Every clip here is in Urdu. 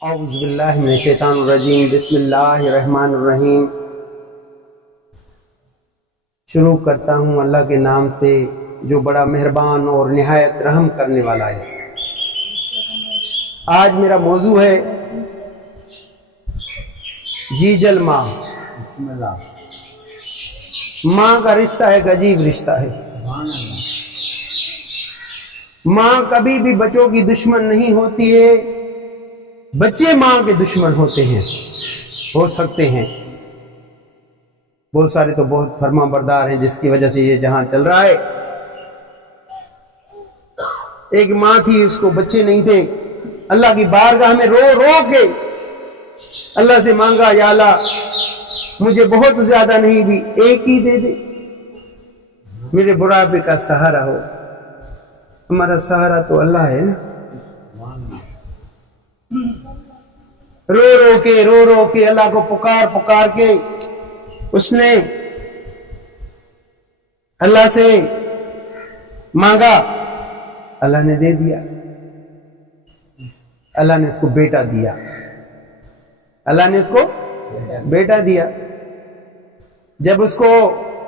اعوذ باللہ من الشیطان الرجیم، بسم اللہ الرحمن الرحیم۔ شروع کرتا ہوں اللہ کے نام سے جو بڑا مہربان اور نہایت رحم کرنے والا ہے۔ آج میرا موضوع ہے جیجل ماں۔ بسم اللہ۔ ماں کا رشتہ ایک عجیب رشتہ ہے۔ ماں کبھی بھی بچوں کی دشمن نہیں ہوتی ہے، بچے ماں کے دشمن ہوتے ہیں، ہو سکتے ہیں۔ بہت سارے تو بہت فرما بردار ہیں جس کی وجہ سے یہ جہاں چل رہا ہے۔ ایک ماں تھی، اس کو بچے نہیں تھے، اللہ کی بارگاہ میں رو رو کے اللہ سے مانگا، یا اللہ مجھے بہت زیادہ نہیں بھی ایک ہی دے دے، میرے بڑھاپے کا سہارا ہو۔ ہمارا سہارا تو اللہ ہے نا۔ رو رو کے اللہ کو پکار کے اس نے اللہ سے مانگا، اللہ نے دے دیا۔ اللہ نے اس کو بیٹا دیا، اللہ نے اس کو بیٹا دیا۔ جب اس کو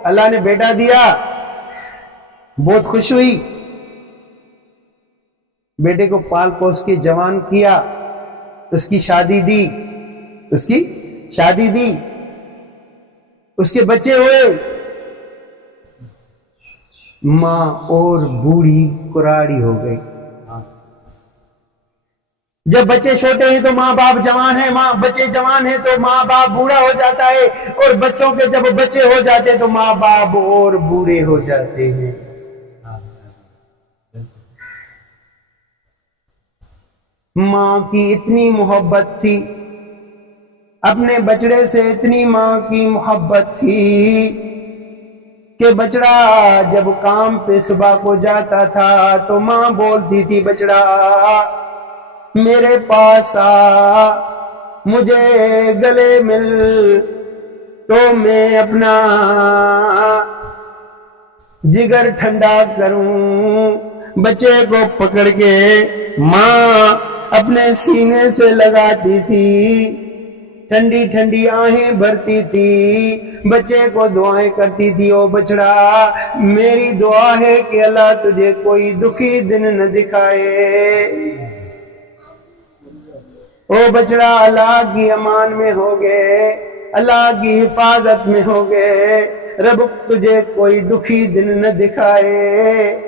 اللہ نے بیٹا دیا بہت خوش ہوئی، بیٹے کو پال پوس کے جوان کیا، اس کی شادی دی، اس کے بچے ہوئے۔ ماں اور بوڑھی کراڑی ہو گئی۔ جب بچے چھوٹے ہیں تو ماں باپ جوان ہیں، بچے جوان ہیں تو ماں باپ بوڑھا ہو جاتا ہے، اور بچوں کے جب بچے ہو جاتے تو ماں باپ اور بوڑھے ہو جاتے ہیں۔ ماں کی اتنی محبت تھی اپنے بچڑے سے، اتنی ماں کی محبت تھی کہ بچڑا جب کام پہ صبح کو جاتا تھا تو ماں بولتی تھی، بچڑا میرے پاس آ، مجھے گلے مل، تو میں اپنا جگر ٹھنڈا کروں۔ بچے کو پکڑ کے ماں اپنے سینے سے لگاتی تھی، ٹھنڈی ٹھنڈی آہیں بھرتی تھی، بچے کو دعائیں کرتی تھی، او بچڑا میری دعا ہے کہ اللہ تجھے کوئی دکھی دن نہ دکھائے۔ او بچڑا اللہ کی امان میں ہو گئے، اللہ کی حفاظت میں ہو گئے، رب تجھے کوئی دکھی دن نہ دکھائے۔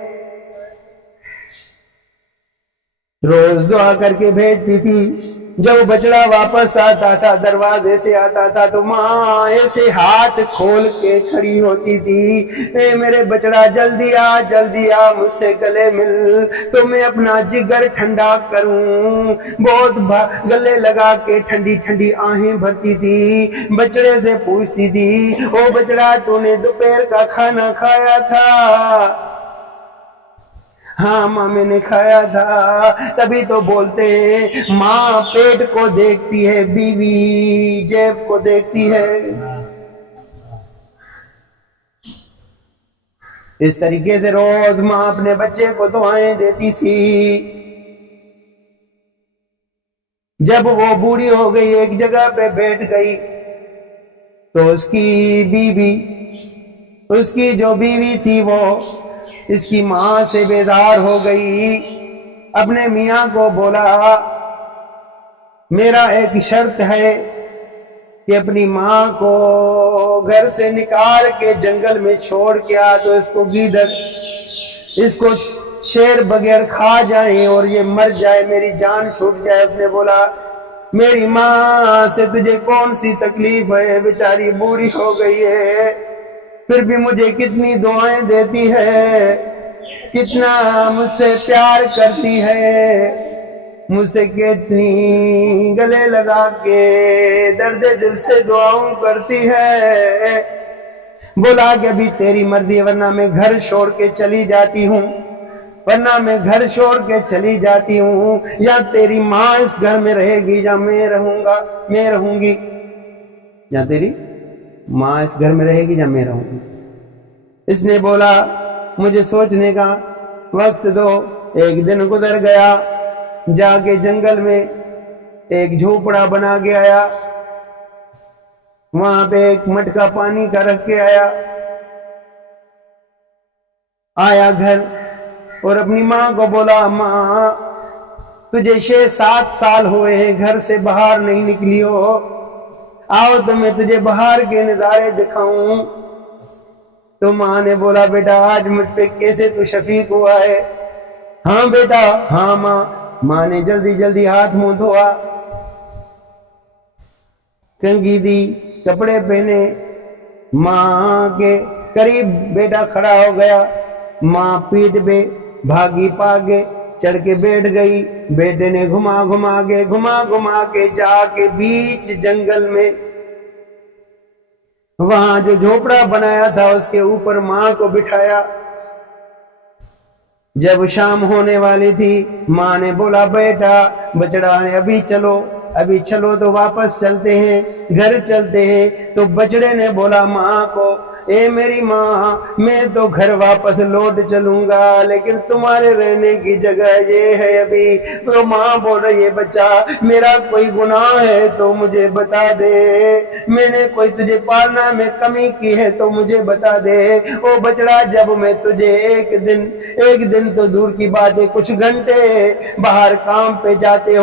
روز دعا کر کے بھیجتی تھی۔ جب بچڑا واپس آتا تھا، دروازے سے آتا تھا، تو ماں ایسے ہاتھ کھول کے کھڑی ہوتی تھی، اے میرے بچڑا جلدی آ مجھ سے گلے مل، تو میں اپنا جگر ٹھنڈا کروں۔ بہت گلے لگا کے ٹھنڈی ٹھنڈی آہیں بھرتی تھی، بچڑے سے پوچھتی تھی، او بچڑا تو نے دوپہر کا کھانا کھایا تھا؟ ہاں ماں میں نے کھایا تھا۔ تبھی تو بولتے ہیں ماں پیٹ کو دیکھتی ہے، بیوی جیب کو دیکھتی ہے۔ اس طریقے سے روز ماں اپنے بچے کو دعائیں دیتی تھی۔ جب وہ بوڑھی ہو گئی، ایک جگہ پہ بیٹھ گئی، تو اس کی جو بیوی تھی وہ اس کی ماں سے بیزار ہو گئی۔ اپنے میاں کو بولا، میرا ایک شرط ہے کہ اپنی ماں کو گھر سے نکال کے جنگل میں چھوڑ کے آ، تو اس کو گیدڑ، اس کو شیر بغیر کھا جائیں اور یہ مر جائے، میری جان چھوٹ جائے۔ اس نے بولا، میری ماں سے تجھے کون سی تکلیف ہے، بیچاری بوڑھی ہو گئی ہے، پھر بھی مجھے کتنی دعائیں دیتی ہے، کتنا مجھ سے پیار کرتی ہے، مجھ سے کتنی گلے لگا کے درد دل سے دعاؤں کرتی ہے۔ بولا کہ ابھی تیری مرضی ہے، ورنہ میں گھر چھوڑ کے چلی جاتی ہوں، یا تیری ماں اس گھر میں رہے گی یا میں رہوں گی، یا تیری ماں اس گھر میں رہے گی یا میں رہوں گی۔ اس نے بولا، مجھے سوچنے کا وقت دو۔ ایک دن گزر گیا، جا کے جنگل میں ایک جھوپڑا بنا کے آیا, وہاں پہ ایک مٹکا پانی کا رکھ کے آیا گھر, اور اپنی ماں کو بولا, ماں تجھے 6-7 سال ہوئے ہیں گھر سے باہر نہیں نکلی ہو, آؤ تو میں تجھے باہر کے نظارے دکھاؤں. تو ماں نے بولا, بیٹا آج مجھ پہ کیسے تو شفیق ہوا ہے؟ ہاں بیٹا, ہاں ماں. ماں نے جلدی جلدی ہاتھ منہ دھویا, کنگھی دی, کپڑے پہنے, ماں کے قریب بیٹا کھڑا ہو گیا. ماں پیٹھ پہ بھاگی پاگے چڑھ کے بیٹھ گئی. بیٹے نے گھما گھما کے جا کے بیچ جنگل میں وہاں جو جھوپڑا بنایا تھا اس کے اوپر ماں کو بٹھایا. جب شام ہونے والی تھی, ماں نے بولا, بیٹا بچڑا نے ابھی چلو تو واپس چلتے ہیں, گھر چلتے ہیں. تو بچڑے نے بولا ماں کو, اے میری ماں, میں تو گھر واپس لوٹ چلوں گا, لیکن تمہارے رہنے کی جگہ یہ ہے ابھی. تو ماں بول رہی ہے, بچہ میرا کوئی گناہ ہے تو مجھے بتا دے, میں نے کوئی تجھے پالنا میں کمی کی ہے تو مجھے بتا دے. او بچڑا, جب میں تجھے ایک دن تو دور کی بات ہے, کچھ گھنٹے باہر کام پہ جاتے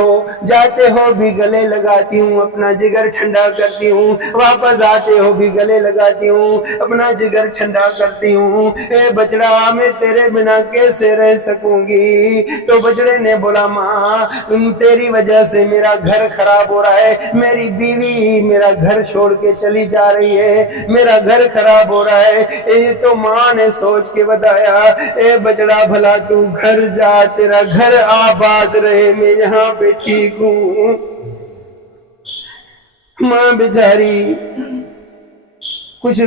ہو بھی گلے لگاتی ہوں, اپنا جگر ٹھنڈا کرتی ہوں, واپس آتے ہو بھی گلے لگاتی ہوں, اپنا جگر ٹھنڈا کرتی ہوں. اے بچڑا, میں تیرے بنا کیسے رہ سکوں گی؟ تو بچڑے نے بولا, ماں تیری وجہ سے میرا گھر خراب ہو رہا ہے, میری بیوی میرا گھر چھوڑ کے چلی جا رہی ہے, میرا گھر خراب ہو رہا ہے. تو ماں نے سوچ کے بتایا, اے بچڑا بھلا تو گھر جا, تیرا گھر آباد رہے, میں یہاں پہ ٹھیک ہوں. ماں بیچاری کچھ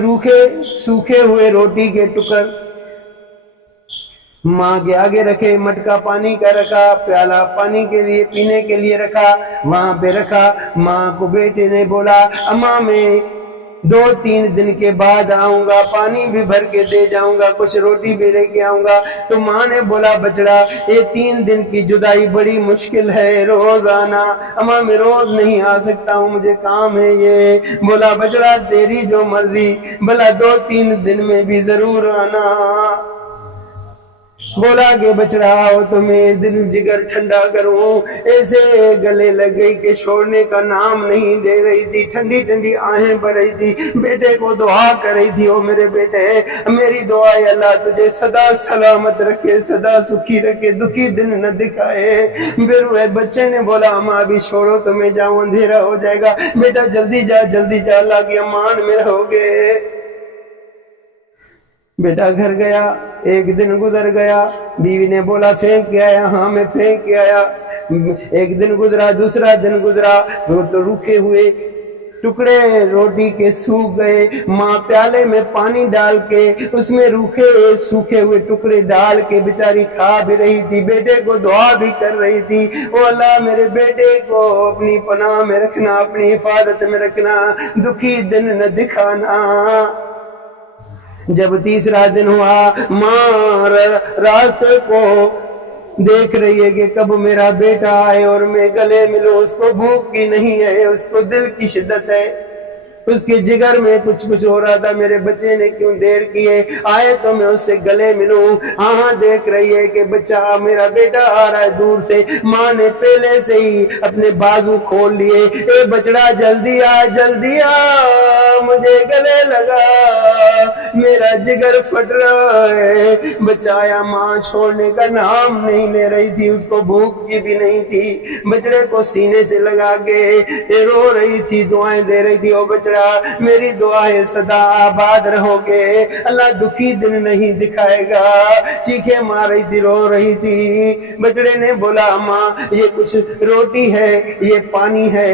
سوکھے ہوئے روٹی کے ٹکڑ ماں کے آگے رکھے, مٹکا پانی کا رکھا, پیالہ پانی کے لیے پینے کے لیے رکھا, وہاں پہ رکھا. ماں کو بیٹے نے بولا, اماں میں 2-3 دن کے بعد آؤں گا, پانی بھی بھر کے دے جاؤں گا, کچھ روٹی بھی لے کے آؤں گا. تو ماں نے بولا, بچڑا یہ 3 دن کی جدائی بڑی مشکل ہے, روز آنا. اماں میں روز نہیں آ سکتا ہوں, مجھے کام ہے یہ. بولا, بچڑا تیری جو مرضی, بھلا 2-3 دن میں بھی ضرور آنا. بولا کہ بچڑا آؤ تو میں دل جگر ٹھنڈا کروں. ایسے گلے لگ گئی کہ چھوڑنے کا نام نہیں دے رہی تھی, ٹھنڈی ٹھنڈی آہیں بہ رہی تھی. بیٹے کو دعا کر رہی تھی, او میرے بیٹے, میری دعا ہے اللہ تجھے صدا سلامت رکھے, صدا سکھی رکھے, دکھی دن نہ دکھائے. پھر بچے نے بولا, اماں ابھی چھوڑو تو میں جاؤں, اندھیرا ہو جائے گا. بیٹا جلدی جا, اللہ کی امان میں رہو گے. بیٹا گھر گیا, ایک دن گزر گیا. بیوی نے بولا, پھینک کے آیا؟ ہاں میں پھینک کے آیا. ایک دن گزرا, دوسرا دن گزرا, وہ تو روکھے ہوئے ٹکڑے روٹی کے سوکھ گئے. ماں پیالے میں پانی ڈال کے اس میں سوکھے ہوئے ٹکڑے ڈال کے بیچاری کھا بھی رہی تھی, بیٹے کو دعا بھی کر رہی تھی, او اللہ میرے بیٹے کو اپنی پناہ میں رکھنا, اپنی حفاظت میں رکھنا, دکھی دن نہ دکھانا. جب تیسرا دن ہوا, ماں راستے کو دیکھ رہی ہے کہ کب میرا بیٹا آئے اور میں گلے ملوں. اس کو بھوک کی نہیں ہے, اس کو دل کی شدت ہے, اس کے جگر میں کچھ ہو رہا تھا, میرے بچے نے کیوں دیر کی ہے, آئے تو میں اس سے گلے ملوں. ہاں دیکھ رہی ہے کہ بچہ میرا بیٹا آ رہا ہے دور سے. ماں نے پہلے سے ہی اپنے بازو کھول لیے, اے بچڑا جلدی آ, مجھے گلے لگا, میرا جگر پھٹ رہا ہے. بچایا, ماں چھوڑنے کا نام نہیں لے رہی تھی, اس کو بھوک کی بھی نہیں تھی. بچڑے کو سینے سے لگا کے رو رہی تھی, دعائیں دے رہی تھی, او بچڑا میری دعا ہے صدا آباد رہو گے, اللہ دکھی دن نہیں دکھائے گا. چیخے مار رہی تھی, رو رہی تھی. بچڑے نے بولا, ماں یہ کچھ روٹی ہے, یہ پانی ہے,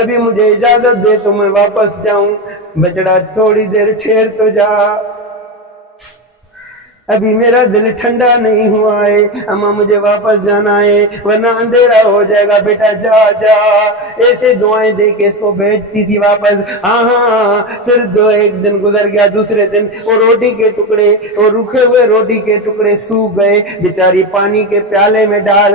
ابھی مجھے اجازت دے تو میں واپس جاؤں. بچڑا, تھوڑی دیر ٹھہر تو جا. ابھی میرا دل ٹھنڈا نہیں ہوا ہے، اماں مجھے واپس جانا ہے ورنہ اندھیرا ہو جائے گا، بیٹا جا جا۔ ایسے دعائیں دے کے اس کو بھیجتی تھی واپس۔ پھر ایک دن گزر گیا، دوسرے دن وہ روٹی کے ٹکڑے، وہ رکھے ہوئے روٹی کے ٹکڑے سوکھ گئے، بیچاری پانی کے پیالے میں ڈال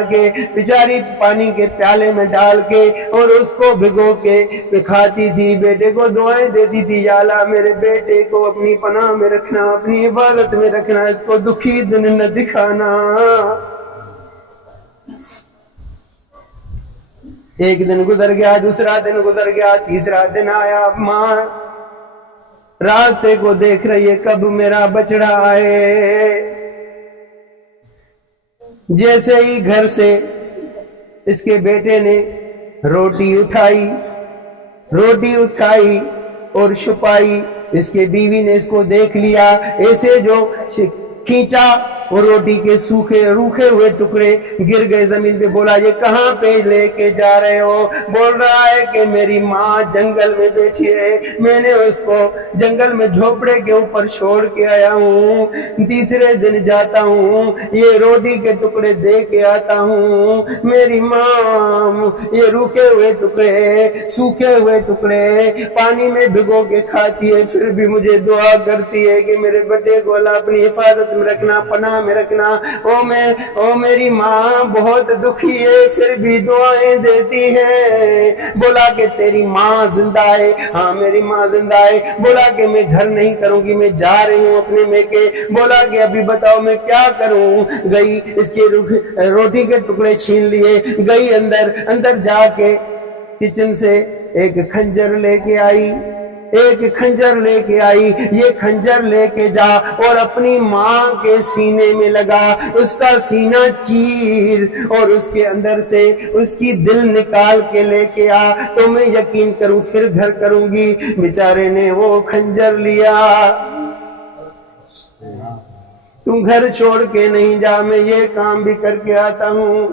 کے اور اس کو بھگو کے کھاتی تھی، بیٹے کو دعائیں دیتی تھی، یا اللہ میرے بیٹے کو اپنی پناہ میں رکھنا، اپنی حفاظت میں رکھنا، اس کو دکھی دن نہ دکھانا۔ ایک دن گزر گیا، دوسرا دن گزر گیا، تیسرا دن آیا، ماں راستے کو دیکھ رہی ہے کب میرا بچڑا آئے۔ جیسے ہی گھر سے اس کے بیٹے نے روٹی اٹھائی اور چھپائی، اس کے بیوی نے اس کو دیکھ لیا، ایسے جو کھینچا اور روٹی کے روکھے ہوئے ٹکڑے گر گئے زمین پہ۔ بولا یہ کہاں پہ لے کے جا رہے ہو؟ بول رہا ہے کہ میری ماں جنگل میں بیٹھی ہے، میں نے اس کو جنگل میں جھوپڑے کے اوپر چھوڑ کے آیا ہوں، تیسرے دن جاتا ہوں یہ روٹی کے ٹکڑے دے کے آتا ہوں، میری ماں یہ روکھے ہوئے ٹکڑے سوکھے ہوئے ٹکڑے پانی میں بھگو کے کھاتی ہے، پھر بھی مجھے دعا کرتی ہے کہ میرے بیٹے کو اللہ اپنی حفاظت میں رکھنا، پناہ میں رکھنا۔ او میری ماں بہت دکھی ہے، پھر بھی دعائیں دیتی ہے۔ بولا کہ تیری ماں زندہ ہے؟ ہاں میری ماں زندہ ہے۔ بولا کہ میں گھر نہیں کروں گی، میں جا رہی ہوں اپنے میکے۔ بولا کہ ابھی بتاؤ میں کیا کروں؟ گئی اس کے روٹی کے ٹکڑے چھین لیے، گئی اندر جا کے کچن سے ایک کھنجر لے کے آئی، یہ کھنجر لے کے جا اور اپنی ماں کے سینے میں لگا، اس کا سینہ چیر اور اس کے اندر سے اس کی دل نکال کے لے کے آ، تو میں یقین کروں پھر گھر کروں گی۔ بیچارے نے وہ کھنجر لیا، تم گھر چھوڑ کے نہیں جا، میں یہ کام بھی کر کے آتا ہوں۔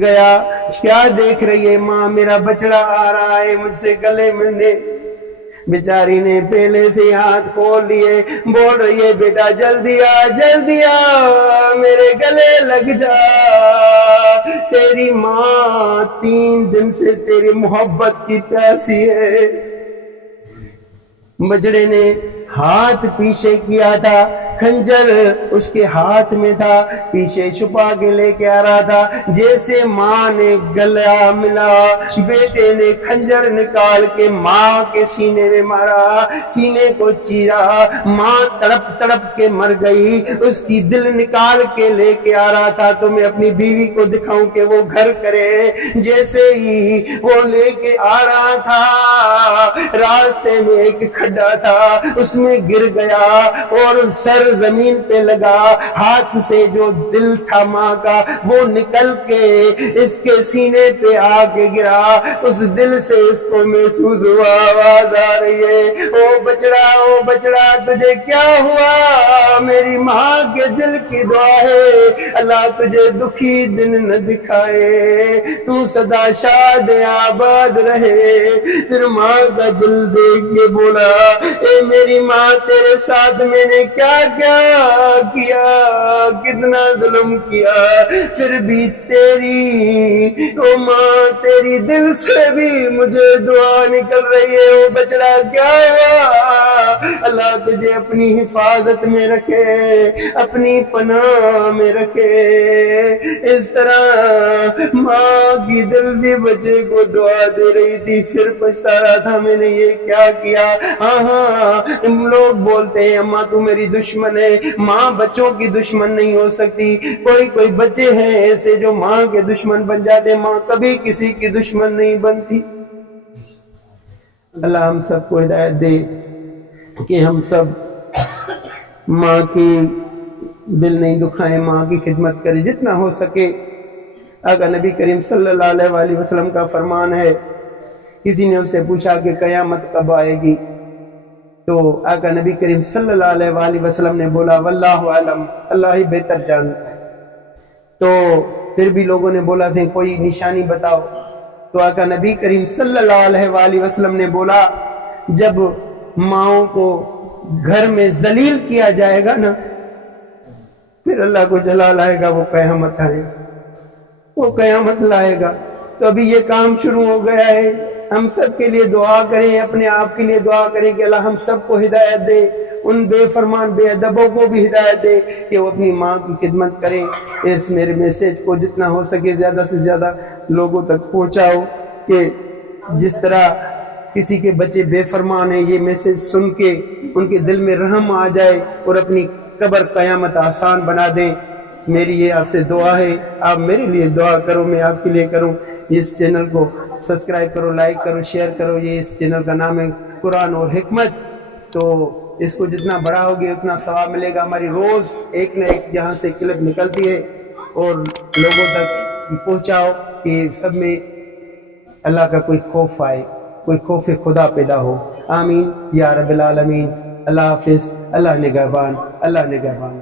گیا، کیا دیکھ رہی ہے ماں؟ میرا بچڑا آ رہا ہے مجھ سے گلے ملنے۔ بیچاری نے پہلے سے ہاتھ کھول لیے، بول رہی ہے بیٹا جلدی آ میرے گلے لگ جا، تیری ماں 3 دن سے تیری محبت کی پیاسی ہے۔ بچڑے نے ہاتھ پیچھے کیا تھا، کھنجر اس کے ہاتھ میں تھا، پیچھے چھپا کے لے کے آ رہا تھا۔ جیسے ماں نے گلا ملا، بیٹے نے کھنجر نکال کے ماں کے سینے میں مارا، سینے کو چیرا، ماں تڑپ تڑپ کے مر گئی۔ اس کی دل نکال کے لے کے آ رہا تھا تو میں اپنی بیوی کو دکھاؤں کہ وہ گھر کرے۔ جیسے ہی وہ لے کے آ رہا تھا، راستے میں ایک کھڈا تھا، اس میں گر گیا اور سر زمین پہ لگا، ہاتھ سے جو دل تھا ماں کا وہ نکل کے اس کے سینے پہ آ کے گرا۔ اس دل سے اس کو محسوس ہوا، آواز آ رہی ہے، او بچڑا تجھے کیا ہوا؟ میری ماں کے دل کی دعا ہے، اللہ تجھے دکھی دن نہ دکھائے، تو سدا شاد آباد رہے۔ پھر ماں کا دل دیکھ کے بولا، اے میری ماں تیرے ساتھ میں نے کیا کیا، کتنا ظلم کیا، پھر بھی او ماں تیری دل سے بھی مجھے دعا نکل رہی ہے، او بچڑا کیا ہوا؟ اللہ تجھے اپنی حفاظت میں رکھے، اپنی پناہ میں رکھے۔ اس طرح ماں کی دل بھی بچے کو دعا دے رہی تھی، پھر پچھتا رہا تھا میں نے یہ کیا کیا۔ لوگ بولتے ہیں اماں تو میری دشمن ہے، ماں بچوں کی دشمن نہیں ہو سکتی۔ کوئی بچے ہیں ایسے جو ماں کے دشمن بن جاتے، ماں کبھی کسی کی دشمن نہیں بنتی۔ اللہ ہم سب کو ہدایت دے کہ ہم سب ماں کی دل نہیں دکھائیں، ماں کی خدمت کریں جتنا ہو سکے۔ آقا نبی کریم صلی اللہ علیہ وسلم کا فرمان ہے، کسی نے اس سے پوچھا کہ قیامت کب آئے گی، تو آقا نبی کریم صلی اللہ علیہ وسلم نے بولا واللہ عالم، اللہ ہی بہتر جانتا ہے۔ تو پھر بھی لوگوں نے بولا تھے کوئی نشانی بتاؤ، تو آقا نبی کریم صلی اللہ علیہ وسلم نے بولا جب ماؤں کو گھر میں ذلیل کیا جائے گا نا، پھر اللہ کو جلال آئے گا، وہ قیامت آئے گا، وہ قیامت لائے گا۔ تو ابھی یہ کام شروع ہو گیا ہے، ہم سب کے لیے دعا کریں، اپنے آپ کے لیے دعا کریں کہ اللہ ہم سب کو ہدایت دے، ان بے فرمان بے ادبوں کو بھی ہدایت دے کہ وہ اپنی ماں کی خدمت کریں۔ اس میرے میسیج کو جتنا ہو سکے زیادہ سے زیادہ لوگوں تک پہنچاؤ، کہ جس طرح کسی کے بچے بے فرمان ہیں، یہ میسیج سن کے ان کے دل میں رحم آ جائے اور اپنی قبر قیامت آسان بنا دیں۔ میری یہ آپ سے دعا ہے، آپ میرے لیے دعا کرو، میں آپ کے لیے کروں۔ اس چینل کو سبسکرائب کرو، لائک کرو، شیئر کرو۔ یہ اس چینل کا نام ہے قرآن اور حکمت، تو اس کو جتنا بڑھاؤ گے اتنا ثواب ملے گا۔ ہماری روز ایک نہ ایک جہاں سے کلپ نکلتی ہے، اور لوگوں تک پہنچاؤ کہ سب میں اللہ کا کوئی خوف آئے، کوئی خوف خدا پیدا ہو۔ آمین یا رب العالمین۔ اللہ حافظ، اللہ نگہبان، اللہ نگہبان۔